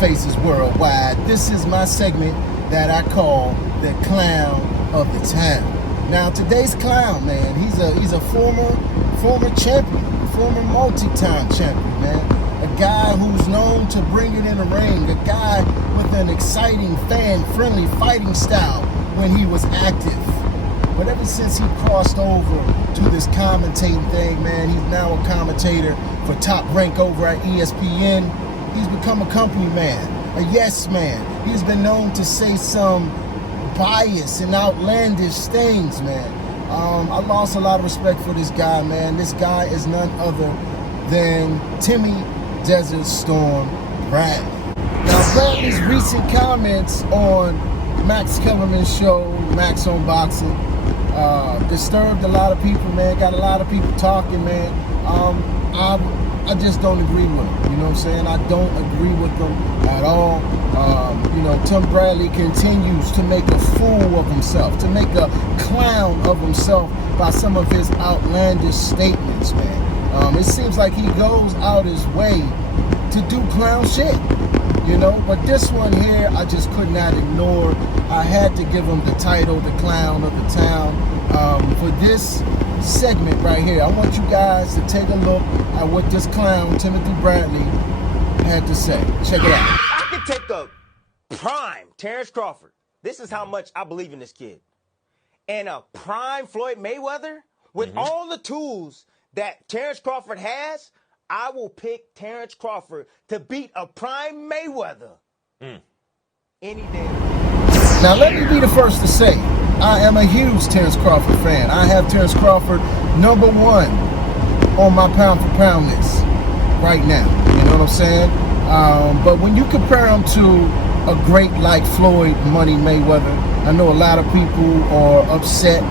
faces worldwide. This is my segment that I call the clown of the town. Now today's clown, man, he's a former champion, former multi-time champion, man. A guy who's known to bring it in the ring, a guy with an exciting, fan-friendly fighting style when he was active. But ever since he crossed over to this commentating thing, man, he's now a commentator for Top Rank over at ESPN. He's become a company man, a yes man. He's been known to say some biased and outlandish things, man. I lost a lot of respect for this guy, man. This guy is none other than Timmy Desert Storm Bradley. Now, Bradley's recent comments on Max Kellerman's show, Max on Boxing, disturbed a lot of people, man. Got a lot of people talking, man. I just don't agree with him. You know what I'm saying? I don't agree with them at all. You know, Tim Bradley continues to make a fool of himself, to make a clown of himself by some of his outlandish statements, man. It seems like he goes out his way to do clown shit, you know. But this one here, I just could not ignore. I had to give him the title, the clown of the town. For this segment right here, I want you guys to take a look at what this clown, Timothy Bradley, had to say. Check it out. I could take a prime Terrence Crawford. This is how much I believe in this kid. And a prime Floyd Mayweather, with all the tools that Terrence Crawford has, I will pick Terrence Crawford to beat a prime Mayweather any day. Now, let me be the first to say, I am a huge Terrence Crawford fan. I have Terrence Crawford #1 on my pound for pound list right now. You know what I'm saying? But when you compare him to a great like Floyd Money Mayweather, I know a lot of people are upset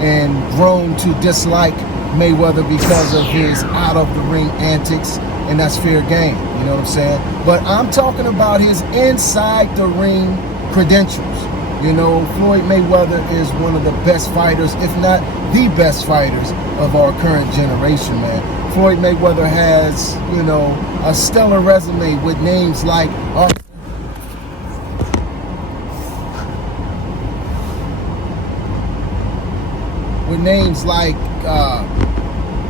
and grown to dislike Mayweather because of his out-of-the-ring antics, and that's fair game. You know what I'm saying? But I'm talking about his inside-the-ring credentials. You know, Floyd Mayweather is one of the best fighters, if not the best fighters of our current generation, man. Floyd Mayweather has, you know, a stellar resume with names like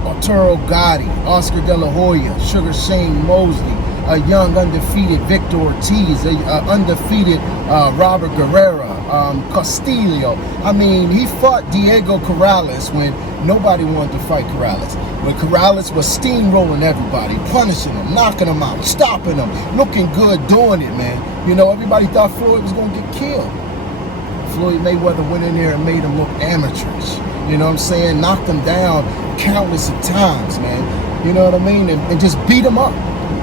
Arturo Gotti, Oscar De La Hoya, Sugar Shane Mosley, a young undefeated Victor Ortiz, a undefeated Robert Guerrero, Castillo. I mean, he fought Diego Corrales when nobody wanted to fight Corrales. When Corrales was steamrolling everybody, punishing them, knocking them out, stopping them, looking good, doing it, man. You know, everybody thought Floyd was going to get killed. Floyd Mayweather went in there and made him look amateurish. You know what I'm saying? Knocked him down countless of times, man. You know what I mean? And just beat him up.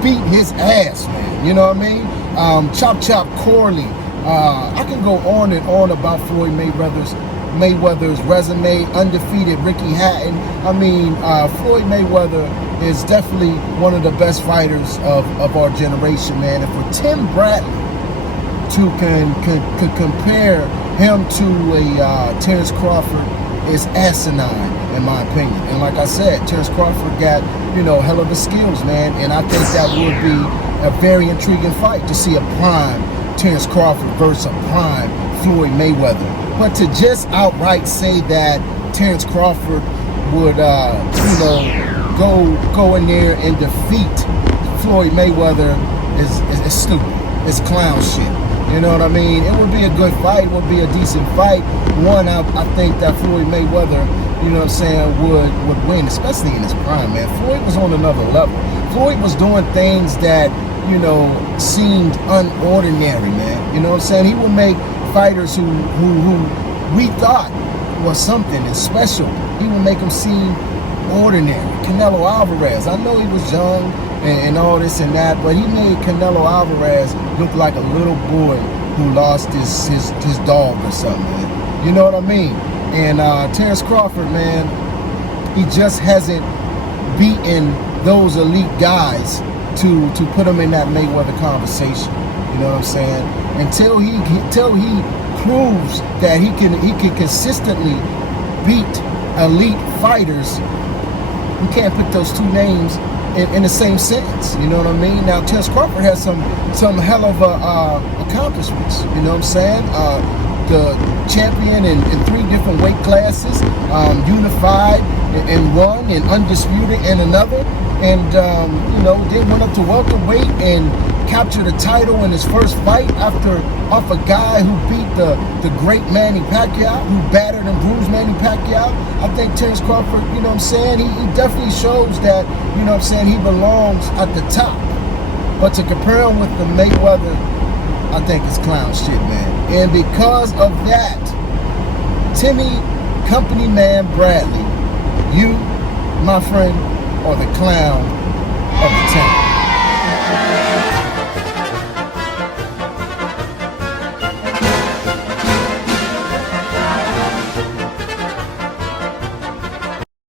Beat his ass, man. You know what I mean? Chop Chop Corley. I can go on and on about Floyd Mayweather's resume. Undefeated Ricky Hatton. I mean, Floyd Mayweather is definitely one of the best fighters of our generation, man. And for Tim Bradley to compare him to a Terrence Crawford is asinine, in my opinion. And like I said, Terrence Crawford got, you know, hell of the skills, man. And I think that would be a very intriguing fight to see a prime Terrence Crawford versus a prime Floyd Mayweather. But to just outright say that Terrence Crawford would, you know, go in there and defeat Floyd Mayweather is stupid. It's clown shit. You know what I mean? It would be a good fight. It would be a decent fight. One, I think that Floyd Mayweather, you know what I'm saying, would win, especially in his prime, man. Floyd was on another level. Floyd was doing things that, you know, seemed unordinary, man. You know what I'm saying? He would make fighters who we thought was something and special, he would make them seem ordinary. Canelo Alvarez, I know he was young and all this and that, but he made Canelo Alvarez look like a little boy who lost his dog or something, man. You know what I mean? And Terrence Crawford, man, he just hasn't beaten those elite guys to put him in that Mayweather conversation. You know what I'm saying? Until he proves that he can consistently beat elite fighters, we can't put those two names in the same sentence. You know what I mean? Now, Terence Crawford has some hell of accomplishments. You know what I'm saying? The champion in 3 different weight classes, unified in one, and undisputed in another, and you know, then went up to welterweight and captured a title in his first fight off a guy who beat the great Manny Pacquiao, who battered and bruised Manny Pacquiao. I think Terence Crawford, you know what I'm saying, he definitely shows that, you know what I'm saying, he belongs at the top. But to compare him with the Mayweather, I think it's clown shit, man. And because of that, Timmy Company Man Bradley, you, my friend, are the clown of the town.